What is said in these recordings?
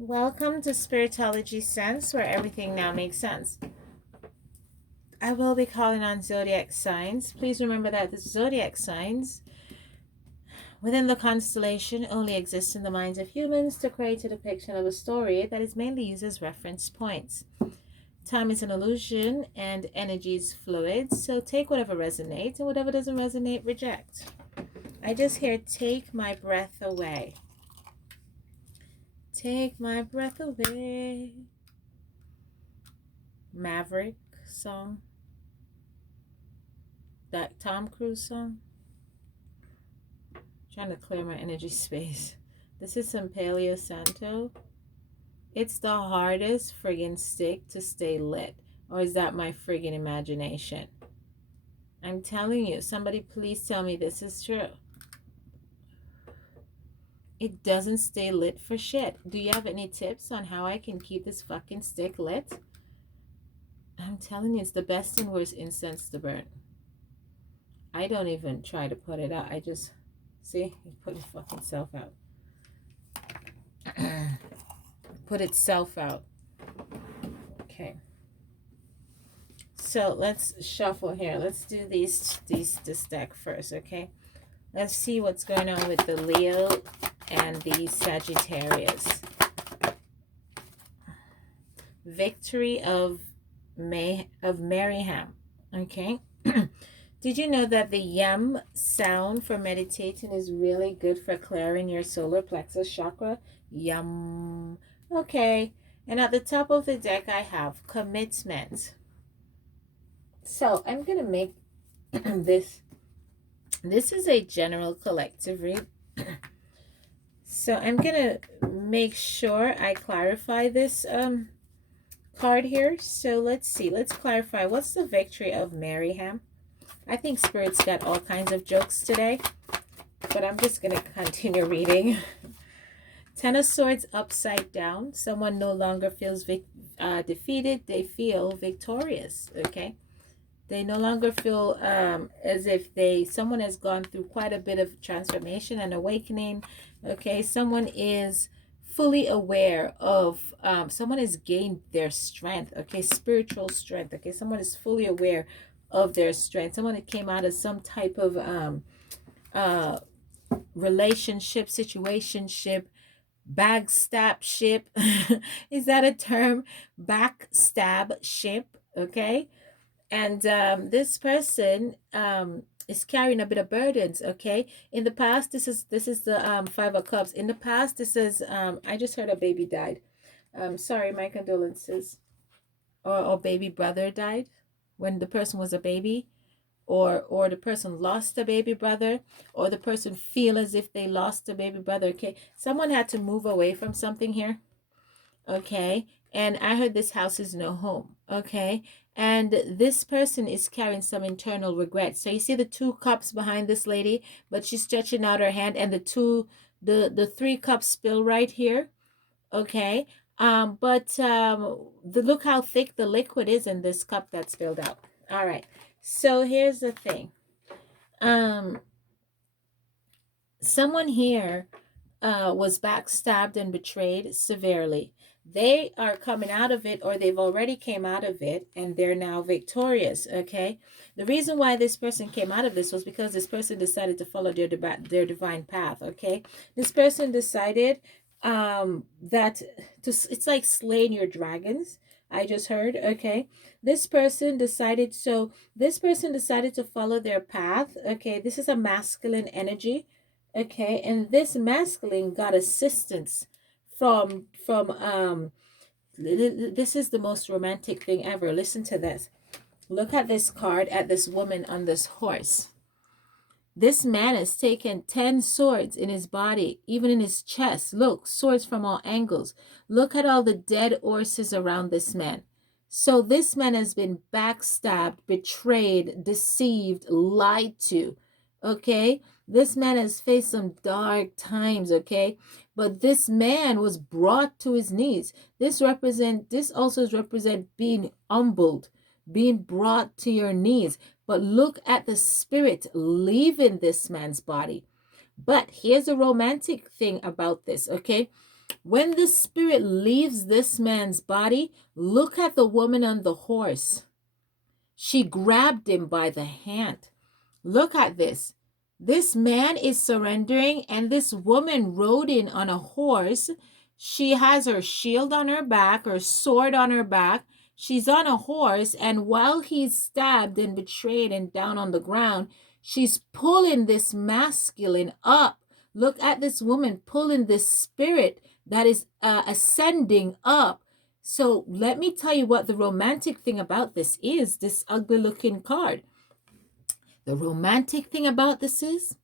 Welcome to Spiritology Sense, where everything now makes sense. I will be calling on zodiac signs. Please remember that the zodiac signs within the constellation only exist in the minds of humans to create a depiction of a story that is mainly used as reference points. Time is an illusion and energy is fluid, so take whatever resonates and whatever doesn't resonate, reject. I just hear take my breath away. Take my breath away. Maverick song. That Tom Cruise song. Trying to clear my energy space. This is some Paleo Santo. It's the hardest friggin' stick to stay lit. Or is that my friggin' imagination? I'm telling you, somebody please tell me this is true. It doesn't stay lit for shit. Do you have any tips on how I can keep this fucking stick lit? I'm telling you, it's the best and worst incense to burn. I don't even try to put it out. I just, see, it put its fucking self out. Put itself out. Okay. So let's shuffle here. Let's do this deck first, okay? Let's see what's going on with the Leo and the Sagittarius. Victory of Maryham. Okay. Did you know that the yam sound for meditating is really good for clearing your solar plexus chakra? Yum. Okay. And at the top of the deck, I have commitment. So I'm going to make this. This is a general collective read. So I'm going to make sure I clarify this card here. So let's see. Let's clarify. What's the victory of Maryham? I think Spirit's got all kinds of jokes today, but I'm just going to continue reading. Ten of Swords upside down. Someone no longer feels defeated. They feel victorious, okay? They no longer feel as if someone has gone through quite a bit of transformation and awakening, okay? Someone is fully aware of, someone has gained their strength, okay? Spiritual strength, okay? Someone is fully aware of their strength. Someone that came out of some type of relationship, situationship, backstab ship. Is that a term? Backstab ship, okay? And this person is carrying a bit of burdens, okay? In the past, this is the Five of Cups. In the past, this is I just heard a baby died. Sorry, my condolences. Or baby brother died when the person was a baby, or the person lost a baby brother, or the person feel as if they lost a baby brother, okay? Someone had to move away from something here, okay? And I heard this house is no home, okay? And this person is carrying some internal regret. So you see the two cups behind this lady, but she's stretching out her hand, and the three cups spill right here, okay? But look how thick the liquid is in this cup that spilled out. All right. So here's the thing. Someone here was backstabbed and betrayed severely. They are coming out of it, or they've already came out of it, and they're now victorious, okay? The reason why this person came out of this was because this person decided to follow their divine path, okay? This person decided that it's like slaying your dragons. I just heard, okay? This person decided to follow their path, okay? This is a masculine energy. Okay, and this masculine got assistance from this is the most romantic thing ever. Listen to this. Look at this card, at this woman on this horse. This man has taken 10 swords in his body, even in his chest. Look, swords from all angles. Look at all the dead horses around this man. So this man has been backstabbed, betrayed, deceived, lied to. Okay? This man has faced some dark times, okay? But this man was brought to his knees. This also represent being humbled, being brought to your knees. But look at the spirit leaving this man's body. But here's the romantic thing about this, okay? When the spirit leaves this man's body, look at the woman on the horse. She grabbed him by the hand. Look at this. This man is surrendering, and this woman rode in on a horse. She has her shield on her back, her sword on her back. She's on a horse, and while he's stabbed and betrayed and down on the ground, she's pulling this masculine up. Look at this woman pulling this spirit that is ascending up. So let me tell you what the romantic thing about this ugly looking card. The romantic thing about this is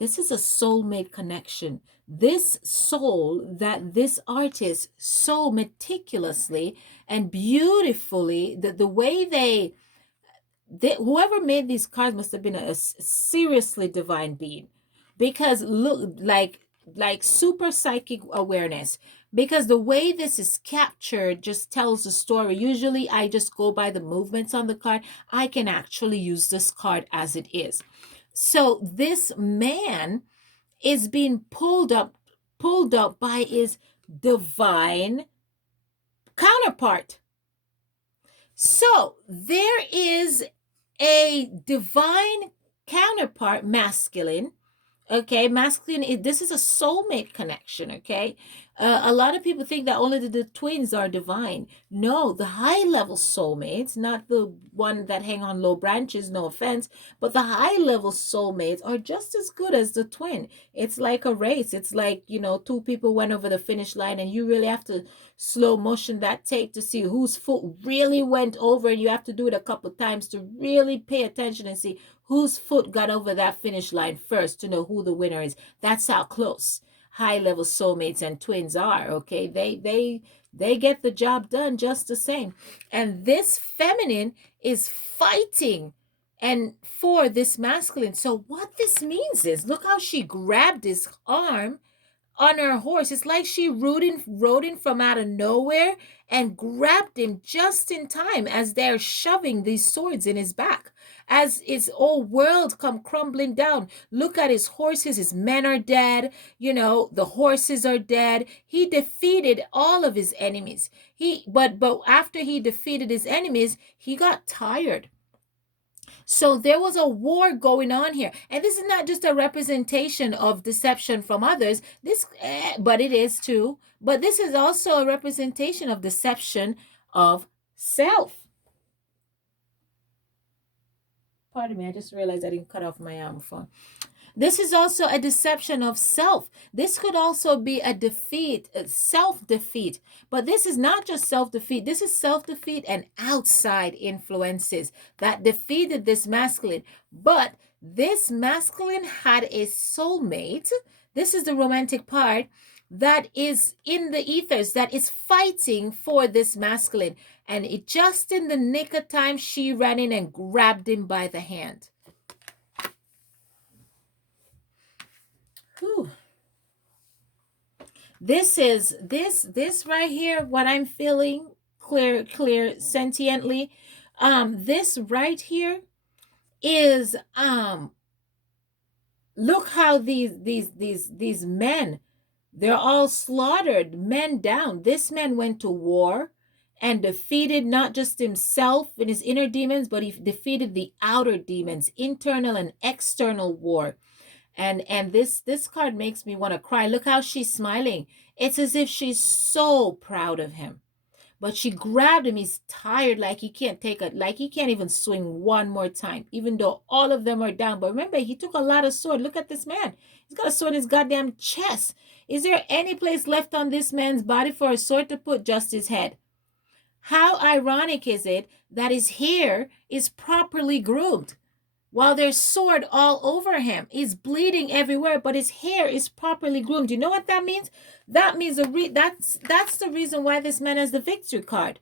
a soulmate connection. This soul that this artist so meticulously and beautifully, the way whoever made these cards must have been a seriously divine being, because look, like super psychic awareness, because the way this is captured just tells the story. Usually I just go by the movements on the card. I can actually use this card as it is. So this man is being pulled up by his divine counterpart. So there is a divine counterpart, masculine. Okay, masculine, this is a soulmate connection. Okay, a lot of people think that only the twins are divine. No, the high level soulmates, not the one that hang on low branches, no offense, but the high level soulmates are just as good as the twin. It's like a race. It's like, two people went over the finish line, and you really have to slow motion that tape to see whose foot really went over. You have to do it a couple times to really pay attention and see whose foot got over that finish line first to know who the winner is. That's how close high level soulmates and twins are. Okay, they get the job done just the same. And this feminine is fighting and for this masculine. So what this means is, look how she grabbed his arm on her horse. It's like she rode in from out of nowhere and grabbed him just in time as they're shoving these swords in his back, as his whole world come crumbling down. Look at his horses. His men are dead. The horses are dead. He defeated all of his enemies. But after he defeated his enemies, he got tired. So there was a war going on here. And this is not just a representation of deception from others. But it is too. But this is also a representation of deception of self. Pardon me, I just realized I didn't cut off my phone. This is also a deception of self. This could also be a defeat, self-defeat. But this is not just self-defeat. This is self-defeat and outside influences that defeated this masculine. But this masculine had a soulmate. This is the romantic part that is in the ethers, that is fighting for this masculine. And it just in the nick of time, she ran in and grabbed him by the hand. Whew. This right here, what I'm feeling clear sentiently. This right here is look how these men, they're all slaughtered, men down. This man went to war and defeated not just himself and his inner demons, but he defeated the outer demons, internal and external war. And this card makes me want to cry. Look how she's smiling. It's as if she's so proud of him. But she grabbed him. He's tired, like he can't he can't even swing one more time, even though all of them are down. But remember, he took a lot of sword. Look at this man. He's got a sword in his goddamn chest. Is there any place left on this man's body for a sword to put? Just his head. How ironic is it that his hair is properly groomed, while there's sword all over him? He's bleeding everywhere, but his hair is properly groomed. You know what that means? That means that's the reason why this man has the victory card.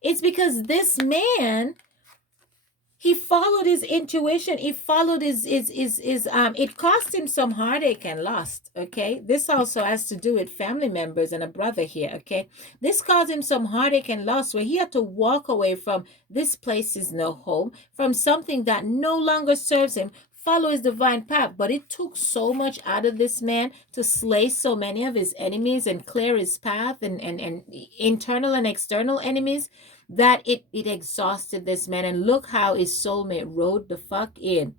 It's because this man, he followed his intuition. He followed his it cost him some heartache and loss. Okay, this also has to do with family members and a brother here. Okay, this caused him some heartache and loss, where he had to walk away from this place is no home, from something that no longer serves him, follow his divine path. But it took so much out of this man to slay so many of his enemies and clear his path and internal and external enemies that it exhausted this man. And look how his soulmate rode the fuck in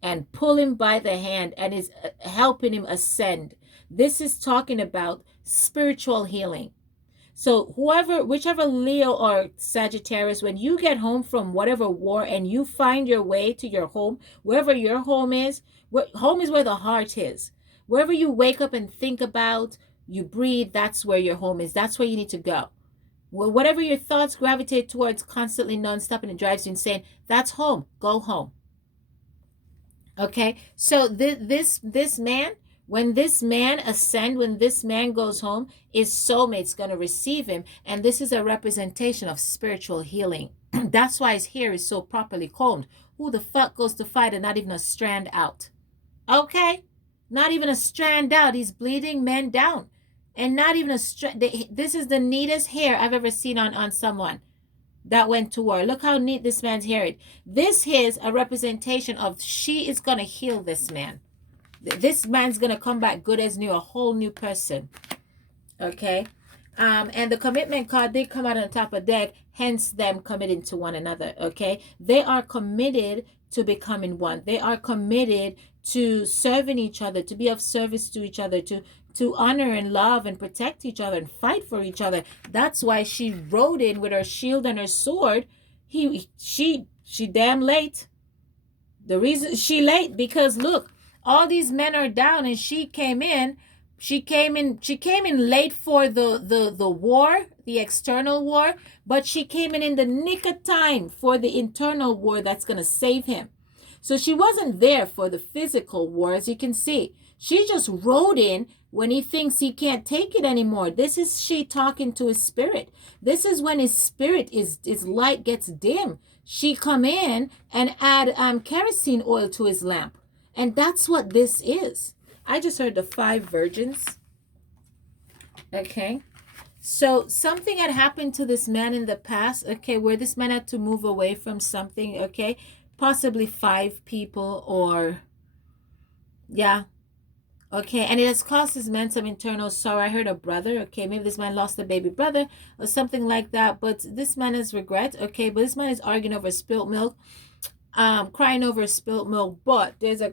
and pull him by the hand and is helping him ascend. This is talking about spiritual healing. So whichever Leo or Sagittarius, when you get home from whatever war and you find your way to your home, wherever your home is where the heart is. Wherever you wake up and think about, you breathe, that's where your home is. That's where you need to go. Whatever your thoughts gravitate towards constantly nonstop and it drives you insane, that's home. Go home. Okay, so this man, when this man ascends, when this man goes home, his soulmate's going to receive him. And this is a representation of spiritual healing. That's why his hair is so properly combed. Who the fuck goes to fight and not even a strand out? Okay, not even a strand out. He's bleeding men down. And not even a strand. This is the neatest hair I've ever seen on someone that went to war. Look how neat this man's hair is. This is a representation of she is going to heal this man. This man's going to come back good as new, a whole new person. Okay. And the commitment card did come out on top of deck, hence them committing to one another. Okay. They are committed to becoming one. They are committed to serving each other, to be of service to each other, to honor and love and protect each other and fight for each other. That's why she rode in with her shield and her sword. She damn late. The reason she late, because look, all these men are down and she came in late for the war, the external war, but she came in the nick of time for the internal war that's going to save him. So she wasn't there for the physical war, as you can see. She just rode in when he thinks he can't take it anymore. This is she talking to his spirit. This is when his spirit, his light gets dim. She come in and add kerosene oil to his lamp. And that's what this is. I just heard the 5 virgins. Okay. So something had happened to this man in the past, okay, where this man had to move away from something, okay? Possibly 5 people or, yeah. Okay, and it has caused this man some internal sorrow. I heard a brother, okay, maybe this man lost a baby brother or something like that, but this man has regret, okay, but this man is arguing over spilt milk, crying over spilt milk, but there's a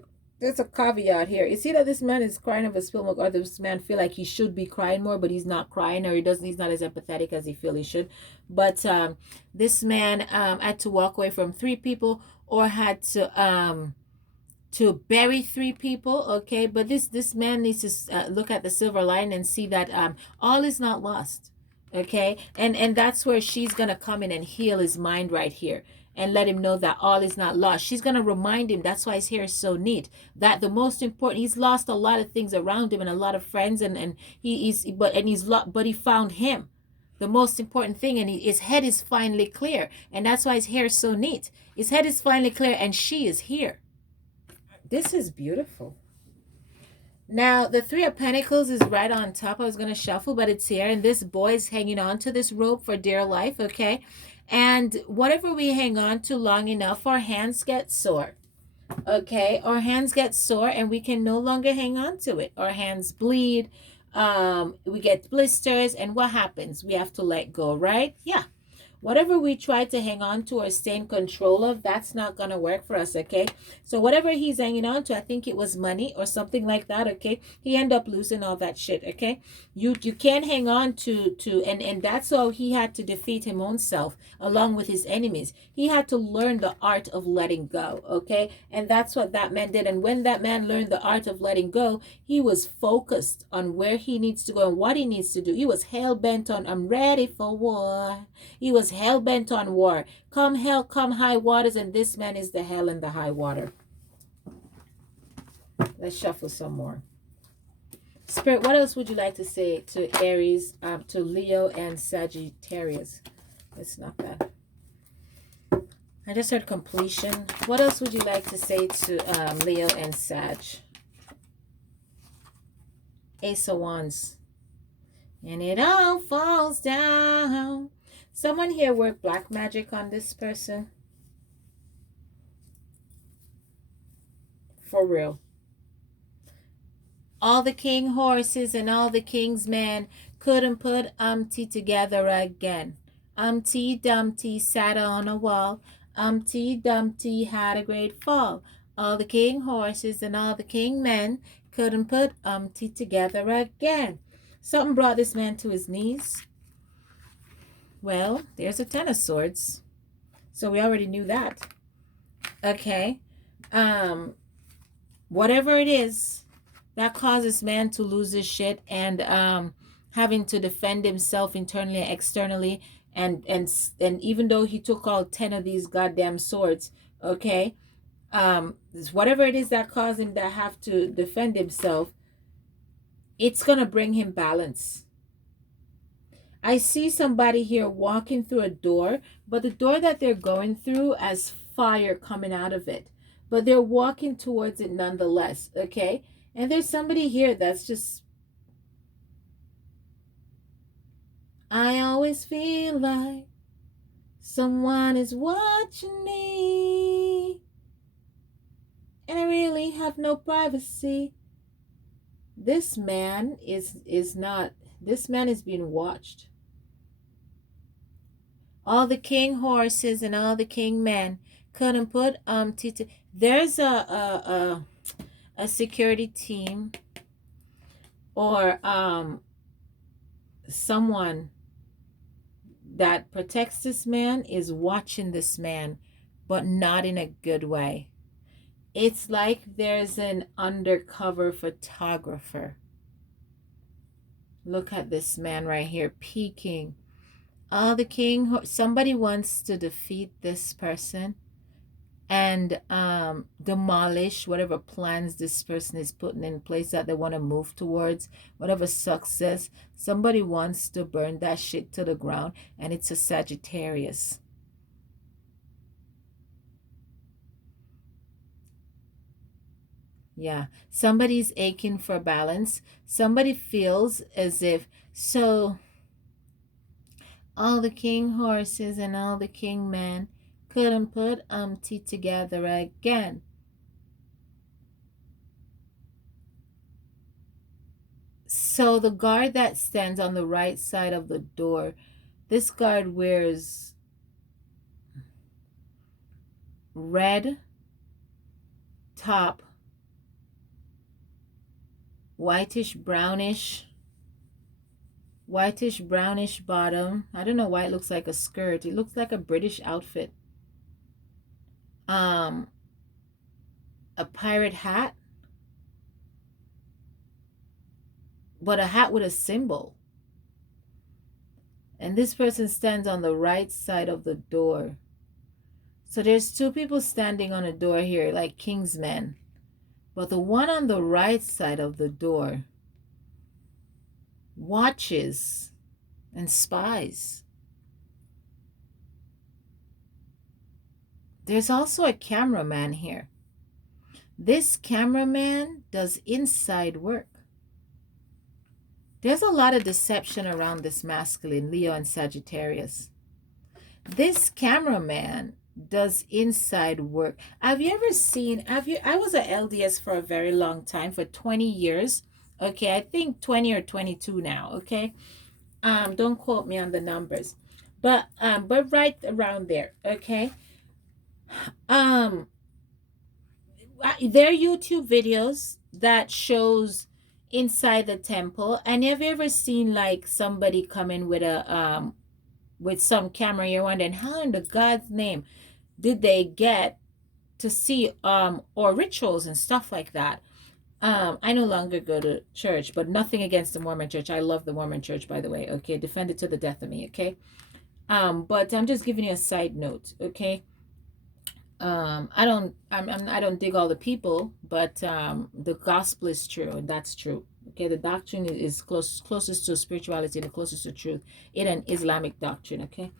caveat here. You see that this man is crying over spilled milk, or this man feel like he should be crying more, but he's not crying, or he's not as empathetic as he feel he should. But this man had to walk away from 3 people, or had to bury 3 people, okay? But this man needs to look at the silver line and see that all is not lost, okay? And that's where she's gonna come in and heal his mind right here and let him know that all is not lost. She's going to remind him, that's why his hair is so neat, that the most important, he's lost a lot of things around him and a lot of friends, but he found him, the most important thing, and his head is finally clear, and that's why his hair is so neat. His head is finally clear, and she is here. This is beautiful. Now, the 3 of Pentacles is right on top. I was going to shuffle, but it's here, and this boy is hanging on to this rope for dear life, okay? And whatever we hang on to long enough, our hands get sore. Okay, our hands get sore and we can no longer hang on to it. Our hands bleed, we get blisters, and what happens? We have to let go, right? Yeah. Whatever we try to hang on to or stay in control of, that's not going to work for us, okay? So whatever he's hanging on to, I think it was money or something like that, okay? He ended up losing all that shit, okay? You can't hang on to and that's how he had to defeat his own self along with his enemies. He had to learn the art of letting go, okay? And that's what that man did. And when that man learned the art of letting go, he was focused on where he needs to go and what he needs to do. He was hell-bent on, I'm ready for war. He was hell-bent on war. Come hell, come high waters, and this man is the hell and the high water. Let's shuffle some more. Spirit, what else would you like to say to Aries, to Leo and Sagittarius? It's not bad. I just heard completion. What else would you like to say to Leo and Sag? Ace of Wands. And it all falls down. Someone here worked black magic on this person. For real. All the king horses and all the king's men couldn't put Umpty together again. Umpty Dumpty sat on a wall. Umpty Dumpty had a great fall. All the king horses and all the king men couldn't put Umpty together again. Something brought this man to his knees. Well, there's a 10 of swords. So we already knew that. Okay. Whatever it is that causes man to lose his shit and having to defend himself internally and externally, and even though he took all 10 of these goddamn swords, okay, whatever it is that caused him to have to defend himself, it's gonna bring him balance. I see somebody here walking through a door, but the door that they're going through has fire coming out of it, but they're walking towards it nonetheless, okay? And there's somebody here that's just, I always feel like someone is watching me, and I really have no privacy. This man is not, this man is being watched. All the king horses and all the king men couldn't put there's a security team or someone that protects this man is watching this man, but not in a good way. It's like there's an undercover photographer. Look at this man right here peeking. The king, somebody wants to defeat this person and demolish whatever plans this person is putting in place that they want to move towards, whatever success. Somebody wants to burn that shit to the ground, and it's a Sagittarius. Yeah, somebody's aching for balance. Somebody feels as if, so all the king horses and all the king men couldn't put Umpty together again. So the guard that stands on the right side of the door, this guard wears red top, whitish brownish bottom. I don't know why it looks like a skirt. It looks like a British outfit. A pirate hat, but a hat with a symbol. And this person stands on the right side of the door. So there's two people standing on a door here, like kingsmen. But the one on the right side of the door watches and spies. There's also a cameraman here. This cameraman does inside work. There's a lot of deception around this masculine, Leo and Sagittarius. This cameraman does inside work. Have you ever seen, I was an LDS for a very long time, for 20 years. Okay, I think 20 or 22 now, okay? Don't quote me on the numbers. But right around there, okay? There are YouTube videos that shows inside the temple, and have you ever seen like somebody coming with a with some camera? You're wondering how in the God's name did they get to see or rituals and stuff like that. I no longer go to church, but nothing against the Mormon church. I love the Mormon church, by the way. Okay, defend it to the death of me. Okay, but I'm just giving you a side note. Okay, I don't dig all the people, but the gospel is true, and that's true. Okay, the doctrine is closest to spirituality, the closest to truth. It an Islamic doctrine. Okay,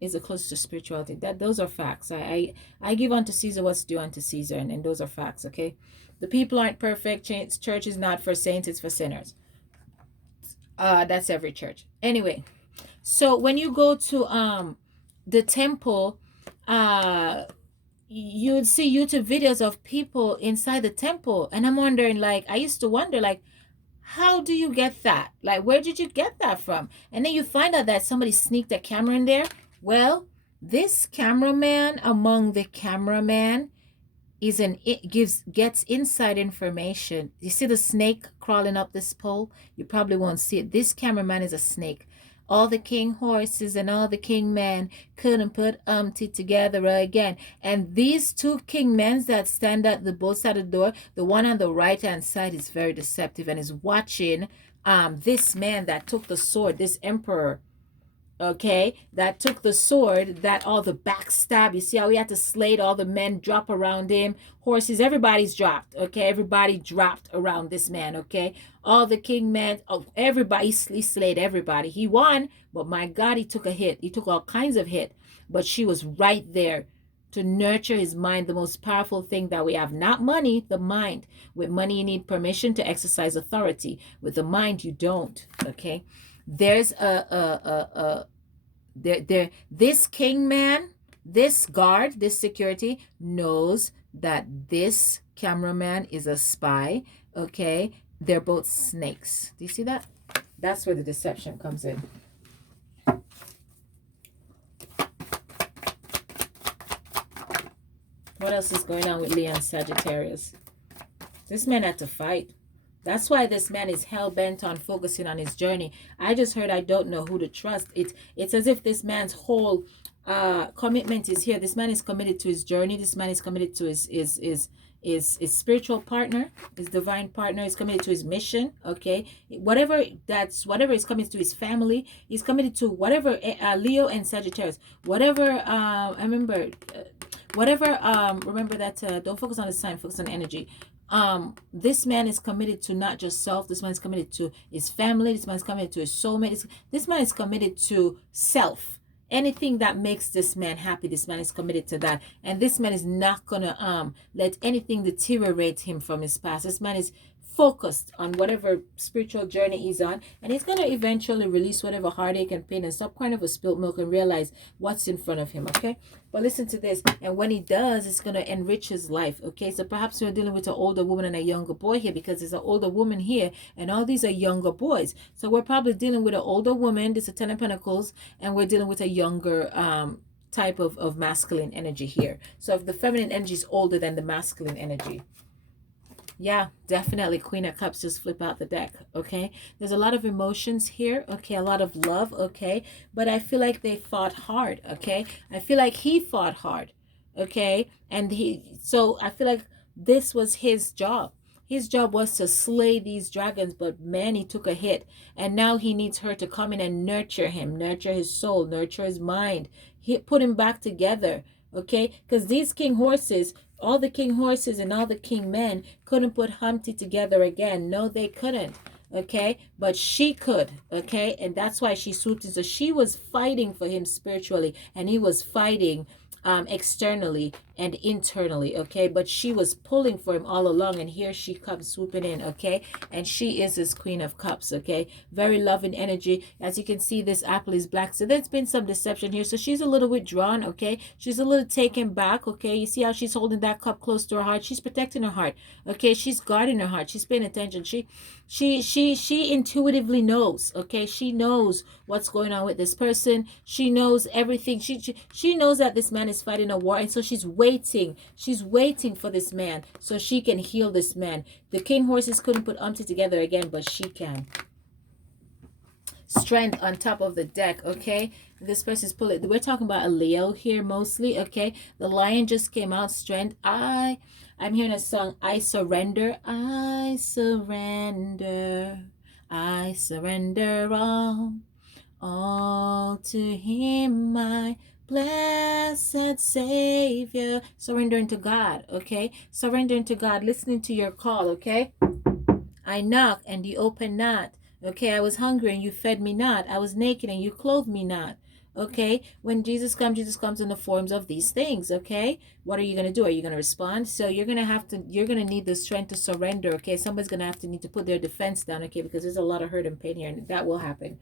is the closest to spirituality. Those are facts. I give unto Caesar what's due unto Caesar, and those are facts. Okay, the people aren't perfect. Church is not for saints, it's for sinners. That's every church. Anyway, so when you go to the temple, you would see YouTube videos of people inside the temple, and I'm wondering, like, I used to wonder, like, how do you get that? Like, where did you get that from? And then you find out that somebody sneaked a camera in there. Well, this cameraman among the cameraman it gets inside information. You see the snake crawling up this pole? You probably won't see it. This cameraman is a snake. All the king horses and all the king men couldn't put together again. And these two king men that stand at the both side of the door, the one on the right hand side is very deceptive and is watching this man that took the sword, this emperor, okay, that took the sword, that all the backstab. You see how he had to slay all the men, drop around him, horses, everybody's dropped, okay, everybody dropped around this man, okay, all the king men, oh, everybody, he slayed everybody. He won, but my God, he took a hit. He took all kinds of hit, but she was right there to nurture his mind, the most powerful thing that we have. Not money, the mind. With money, you need permission to exercise authority. With the mind, you don't, okay. There's this king man, this guard, this security knows that this cameraman is a spy, okay. They're both snakes. Do you see that? That's where the deception comes in. What else is going on with Leo and Sagittarius? This man had to fight. That's why this man is hell-bent on focusing on his journey. I just heard, I don't know who to trust. It's as if this man's whole commitment is here. This man is committed to his journey. This man is committed to his spiritual partner, his divine partner. Is committed to his mission, okay? Whatever is committed to his family. He's committed to whatever, Leo and Sagittarius. Whatever, remember that, don't focus on the sign, focus on energy. This man is committed to not just self. This man is committed to his family. This man is committed to his soulmate. This man is committed to self. Anything that makes this man happy, this man is committed to that. And this man is not gonna let anything deteriorate him from his past. This man is focused on whatever spiritual journey he's on, and he's going to eventually release whatever heartache and pain and stop crying over spilt milk and realize what's in front of him, okay? But listen to this, and when he does, it's going to enrich his life, okay? So perhaps we're dealing with an older woman and a younger boy here, because there's an older woman here and all these are younger boys. So we're probably dealing with an older woman, this is a 10 of Pentacles, and we're dealing with a younger type of masculine energy here. So if the feminine energy is older than the masculine energy, yeah, definitely Queen of Cups, just flip out the deck, okay? There's a lot of emotions here, okay? A lot of love, okay? But I feel like they fought hard, okay? I feel like he fought hard, okay? And so I feel like this was his job. His job was to slay these dragons, but man, he took a hit. And now he needs her to come in and nurture him, nurture his soul, nurture his mind. Put him back together, okay? Because these king horses, all the king horses and all the king men couldn't put Humpty together again. No, they couldn't, okay? But she could, okay? And that's why she swooped in. So she was fighting for him spiritually, and he was fighting externally and internally, okay? But she was pulling for him all along, and here she comes swooping in, okay? And she is his Queen of Cups, okay? Very loving energy. As you can see, this apple is black, so there's been some deception here. So she's a little withdrawn, okay? She's a little taken back, okay? You see how she's holding that cup close to her heart? She's protecting her heart, okay? She's guarding her heart. She's paying attention. She intuitively knows, okay? She knows what's going on with this person. She knows everything. She knows that this man is fighting a war, and so she's waiting for this man so she can heal this man. The king horses couldn't put Umpty together again, but she can. Strength on top of the deck, okay? This person's pulling. We're talking about a Leo here mostly, okay? The lion just came out. Strength. I'm hearing a song, I surrender, I surrender, I surrender all to him, my blessed Savior. Surrendering to God, okay? Surrendering to God, listening to your call, okay? I knock and you open not. Okay, I was hungry and you fed me not. I was naked and you clothed me not. Okay, when Jesus comes in the forms of these things, okay? What are you going to do? Are you going to respond? So you're going to need the strength to surrender, okay? Somebody's going to need to put their defense down, okay? Because there's a lot of hurt and pain here, and that will happen,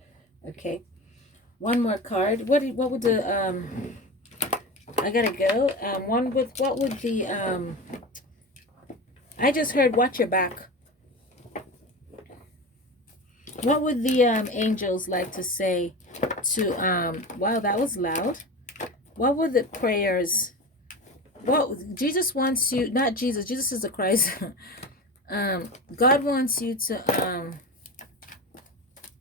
okay? One more card. What would the I gotta go. One with what would the I just heard watch your back. What would the angels like to say to wow, that was loud. What would the prayers, what Jesus wants you, not Jesus, Jesus is the Christ. God wants you to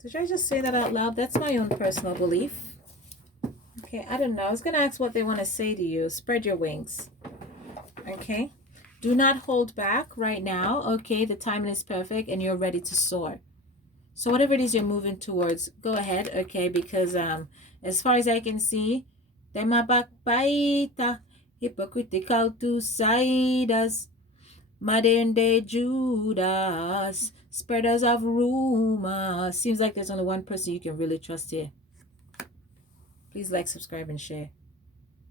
did I just say that out loud? That's my own personal belief. Okay, I don't know. I was gonna ask what they want to say to you. Spread your wings. Okay. Do not hold back right now. Okay, the timing is perfect and you're ready to soar. So whatever it is you're moving towards, go ahead, okay, because as far as I can see, them a backbiter, hypocritical two-siders, modern day Judas, spreaders of rumors. Seems like there's only one person you can really trust here. Please like, subscribe, and share.